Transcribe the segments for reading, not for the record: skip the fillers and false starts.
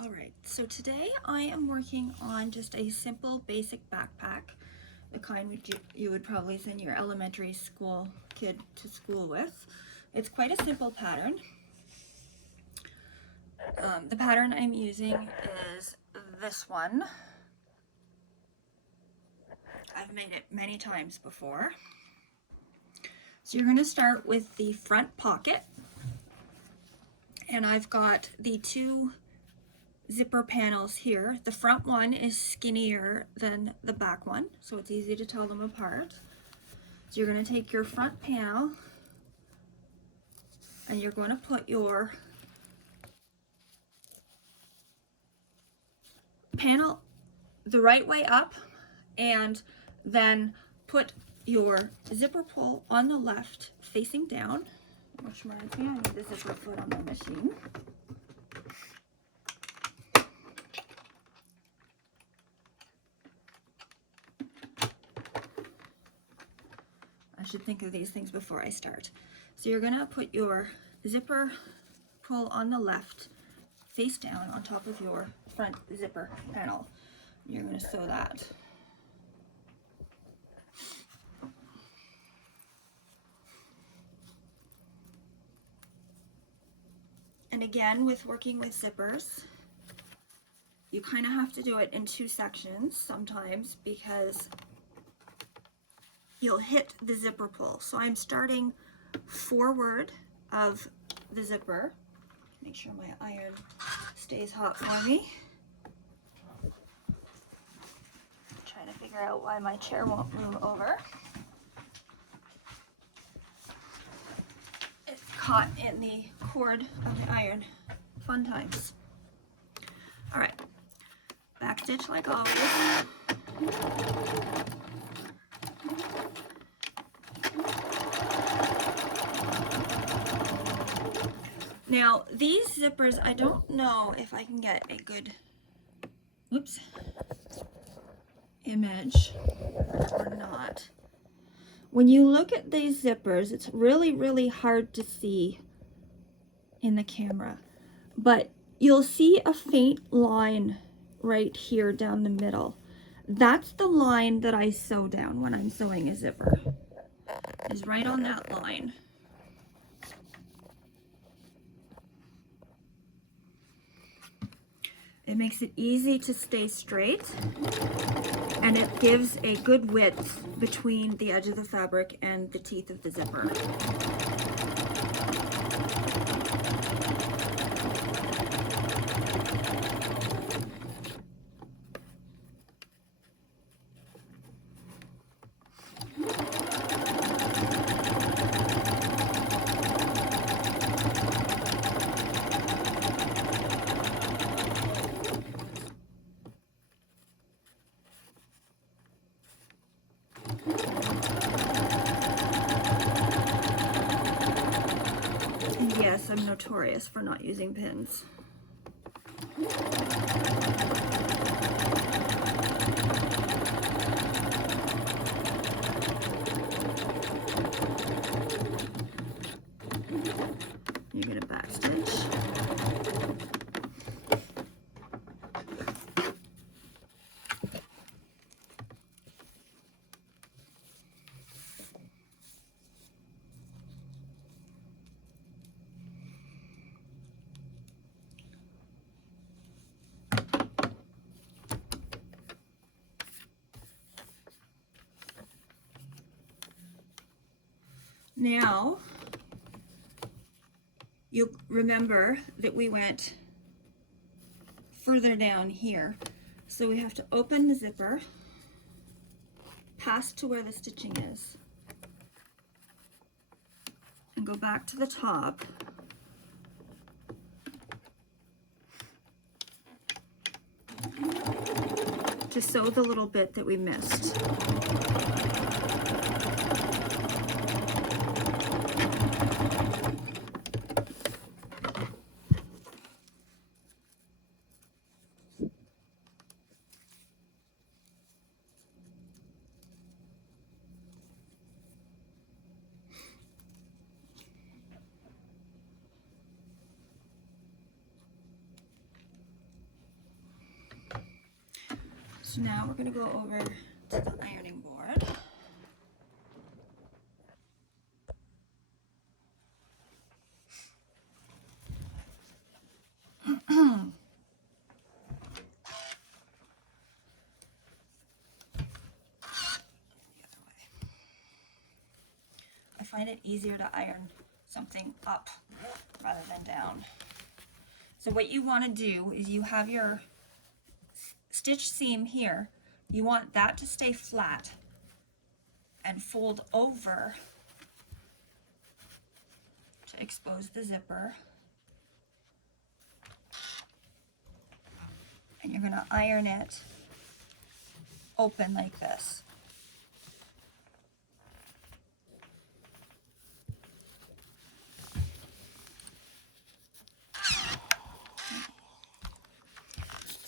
Alright, so today I am working on just a simple basic backpack, the kind you would probably send your elementary school kid to school with. It's quite a simple pattern. The pattern I'm using is this one. I've made it many times before. So you're going to start with the front pocket, and I've got the two zipper panels here. The front one is skinnier than the back one, so it's easy to tell them apart. So you're going to take your front panel and you're going to put your panel the right way up, and then put your zipper pull on the left facing down, which reminds me I need the zipper foot on the machine. I should think of these things before I start. So you're going to put your zipper pull on the left face down on top of your front zipper panel. You're going to sew that. And again, with working with zippers, you kind of have to do it in two sections sometimes because you'll hit the zipper pull. So I'm starting forward of the zipper. Make sure my iron stays hot for me. I'm trying to figure out why my chair won't move over. It's caught in the cord of the iron. Fun times. All right, back stitch like always. Now, these zippers, I don't know if I can get a good, image or not. When you look at these zippers, it's really hard to see in the camera, but you'll see a faint line right here down the middle. That's the line that I sew down when I'm sewing a zipper, is right on that line. It makes it easy to stay straight, and it gives a good width between the edge of the fabric and the teeth of the zipper. Yes, I'm notorious for not using pins. You're going to backstitch. Now, you'll remember that we went further down here. So we have to open the zipper, past to where the stitching is, and go back to the top. To sew the little bit that we missed. So now we're going to go over to the ironing board. I find it easier to iron something up rather than down. So what you want to do is you have your stitch seam here. You want that to stay flat and fold over to expose the zipper. And you're going to iron it open like this.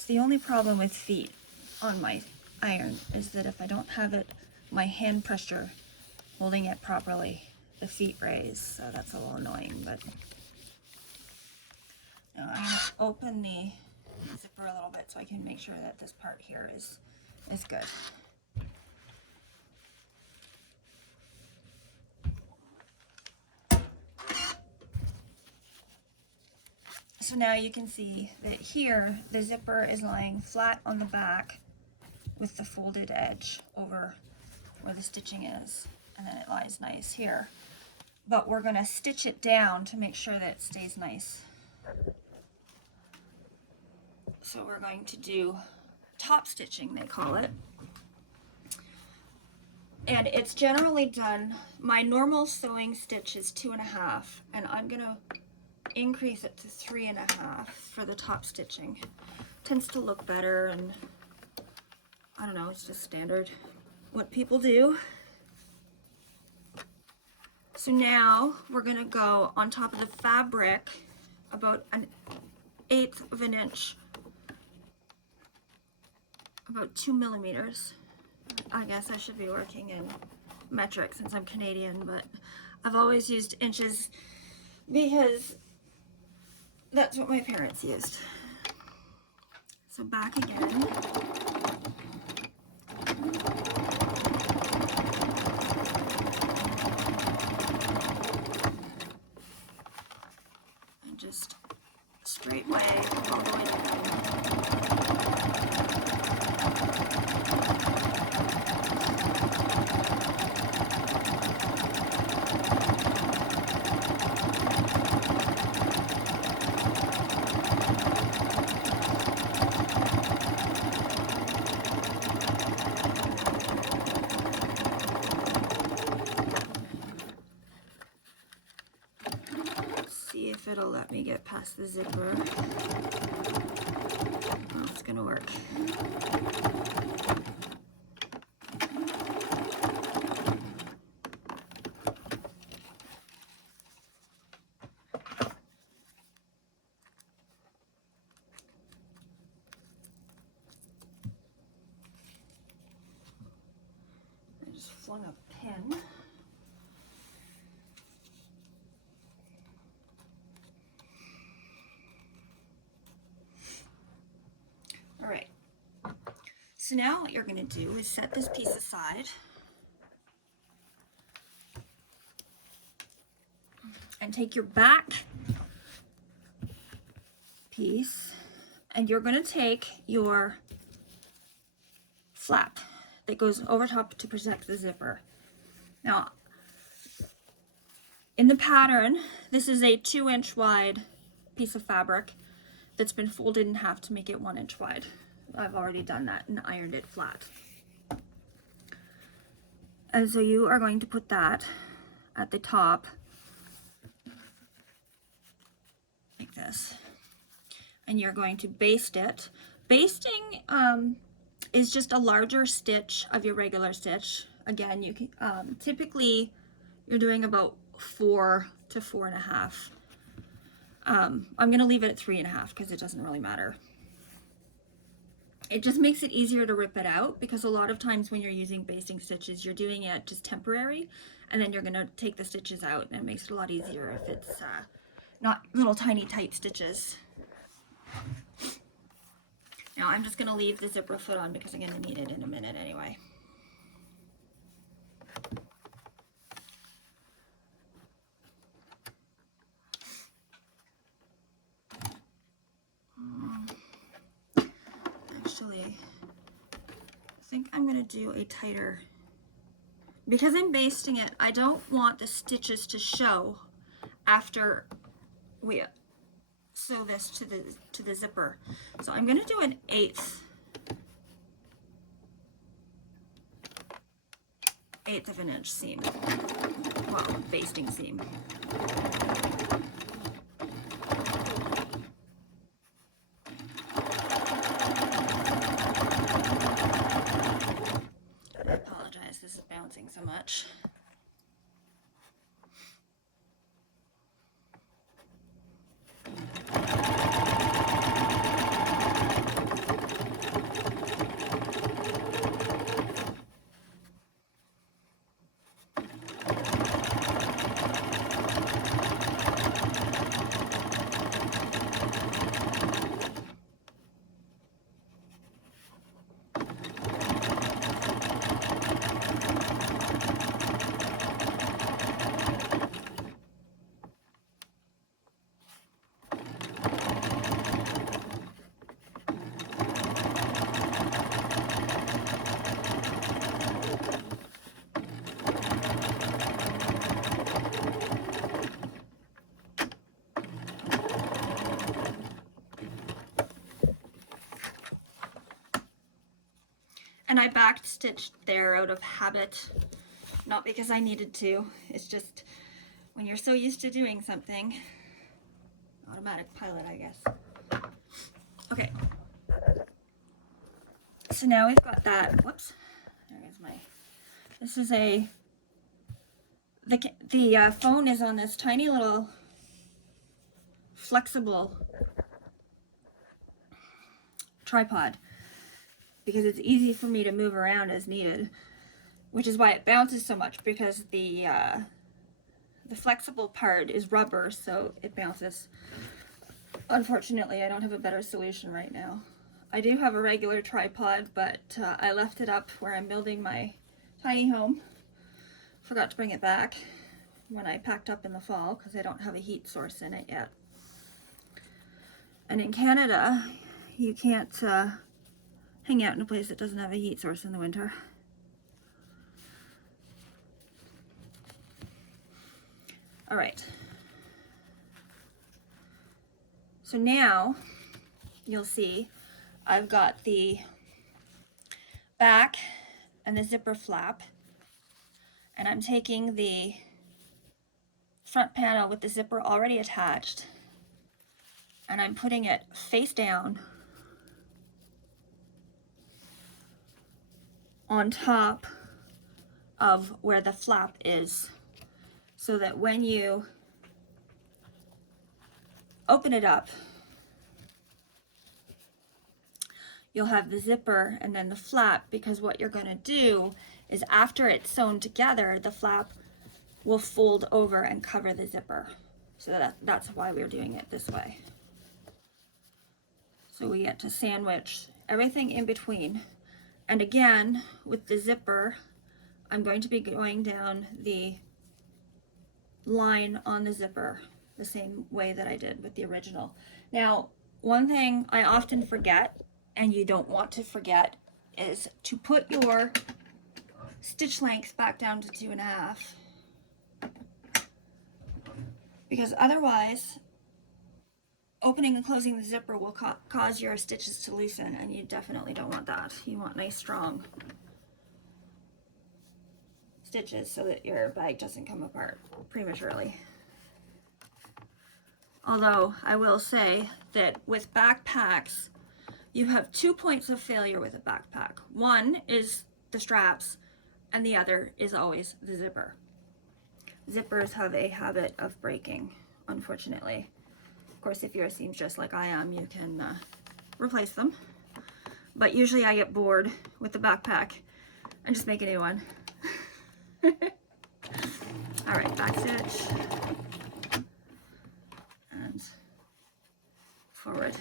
The only problem with feet on my iron is that if I don't have it, my hand pressure holding it properly, the feet raise, so that's a little annoying. But now I'm going to open the zipper a little bit so I can make sure that this part here is good. So now you can see that here the zipper is lying flat on the back with the folded edge over where the stitching is, and then it lies nice here. But we're going to stitch it down to make sure that it stays nice. So we're going to do top stitching, they call it. And it's generally done, my normal sewing stitch is 2.5, and I'm going to increase it to 3.5 for the top stitching. Tends to look better, and I don't know, it's just standard what people do. So now we're going to go on top of the fabric about 1/8 of an inch, about 2 millimeters. I guess I should be working in metric since I'm Canadian, but I've always used inches because that's what my parents used. So back again. And just straight way all the way down. See if it'll let me get past the zipper. Oh, it's gonna work. I just flung a pin. Alright, so now what you're going to do is set this piece aside and take your back piece and you're going to take your flap that goes over top to protect the zipper. Now, in the pattern, this is a 2-inch wide piece of fabric that's been folded in half to make it 1 inch wide. I've already done that and ironed it flat. And so you are going to put that at the top like this. And you're going to baste it. Basting is just a larger stitch of your regular stitch. Again, you can typically you're doing about 4 to 4.5. I'm going to leave it at 3.5 because it doesn't really matter. It just makes it easier to rip it out because a lot of times when you're using basting stitches, you're doing it just temporary, and then you're going to take the stitches out, and it makes it a lot easier if it's not little tiny tight stitches. Now I'm just going to leave the zipper foot on because I'm going to need it in a minute anyway. Actually, I think I'm going to do a tighter, because I'm basting it, I don't want the stitches to show after we sew this to the zipper. So I'm going to do an 1/8 of an inch seam, well, basting seam. I apologize, this is bouncing so much. And I back stitched there out of habit, not because I needed to. It's just when you're so used to doing something, automatic pilot, I guess. Okay. So now we've got that. Whoops. There's my. This is a. The phone is on this tiny little flexible tripod, because it's easy for me to move around as needed, which is why it bounces so much, because the flexible part is rubber, so it bounces. Unfortunately, I don't have a better solution right now. I do have a regular tripod, but I left it up where I'm building my tiny home. Forgot to bring it back when I packed up in the fall because I don't have a heat source in it yet. And in Canada, you can't hang out in a place that doesn't have a heat source in the winter. All right. So now you'll see I've got the back and the zipper flap, and I'm taking the front panel with the zipper already attached, and I'm putting it face down on top of where the flap is, so that when you open it up, you'll have the zipper and then the flap, because what you're going to do is after it's sewn together, the flap will fold over and cover the zipper. So that's why we're doing it this way. So we get to sandwich everything in between. And again, with the zipper, I'm going to be going down the line on the zipper the same way that I did with the original. Now, one thing I often forget, and you don't want to forget, is to put your stitch length back down to 2.5, because otherwise opening and closing the zipper will cause your stitches to loosen, and you definitely don't want that. You want nice strong stitches so that your bag doesn't come apart prematurely. Although I will say that with backpacks, you have 2 points of failure with a backpack. One is the straps, and the other is always the zipper. Zippers have a habit of breaking, unfortunately. Of course, if you're a seamstress like I am, you can replace them. But usually I get bored with the backpack and just make a new one. All right, back stitch and forward.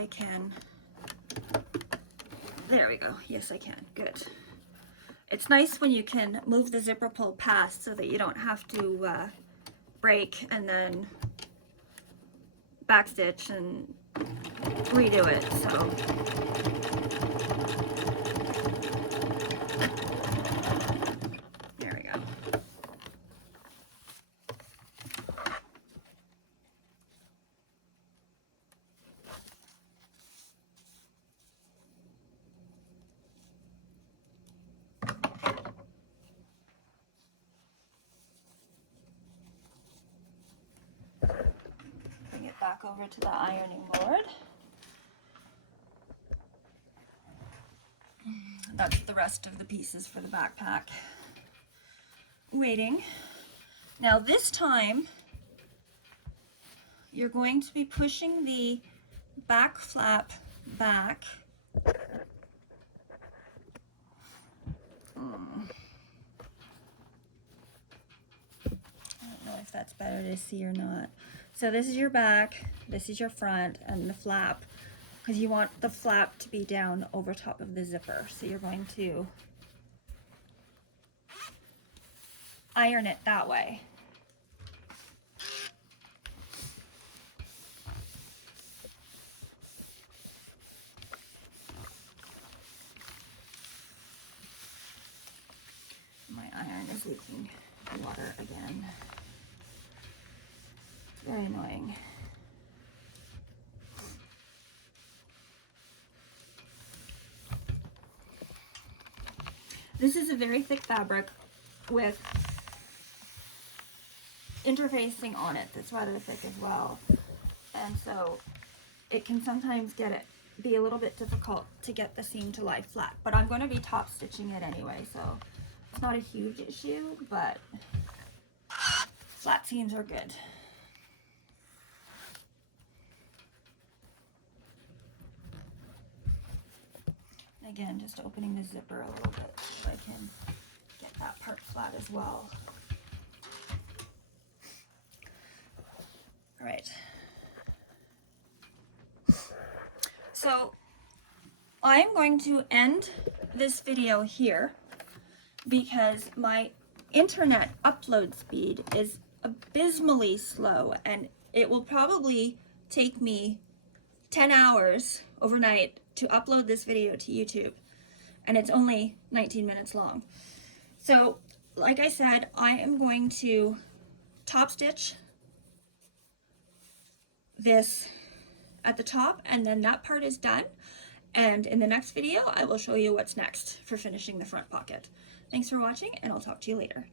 I can, there we go. Yes, I can. Good. It's nice when you can move the zipper pull past so that you don't have to break and then backstitch and redo it. So there we go. Bring it back over to the ironing board. That's the rest of the pieces for the backpack waiting. Now this time you're going to be pushing the back flap back. I don't know if that's better to see or not. So this is your back, this is your front, and the flap, because you want the flap to be down over top of the zipper. So you're going to iron it that way. My iron is leaking water again. It's very annoying. This is a very thick fabric with interfacing on it that's rather thick as well, and so it can sometimes be a little bit difficult to get the seam to lie flat, but I'm going to be top stitching it anyway, so it's not a huge issue, but flat seams are good. Again, just opening the zipper a little bit so I can get that part flat as well. All right. So I'm going to end this video here because my internet upload speed is abysmally slow, and it will probably take me 10 hours overnight to upload this video to YouTube, and it's only 19 minutes long. So like I said, I am going to top stitch this at the top, and then that part is done, and in the next video I will show you what's next for finishing the front pocket. Thanks for watching, and I'll talk to you later.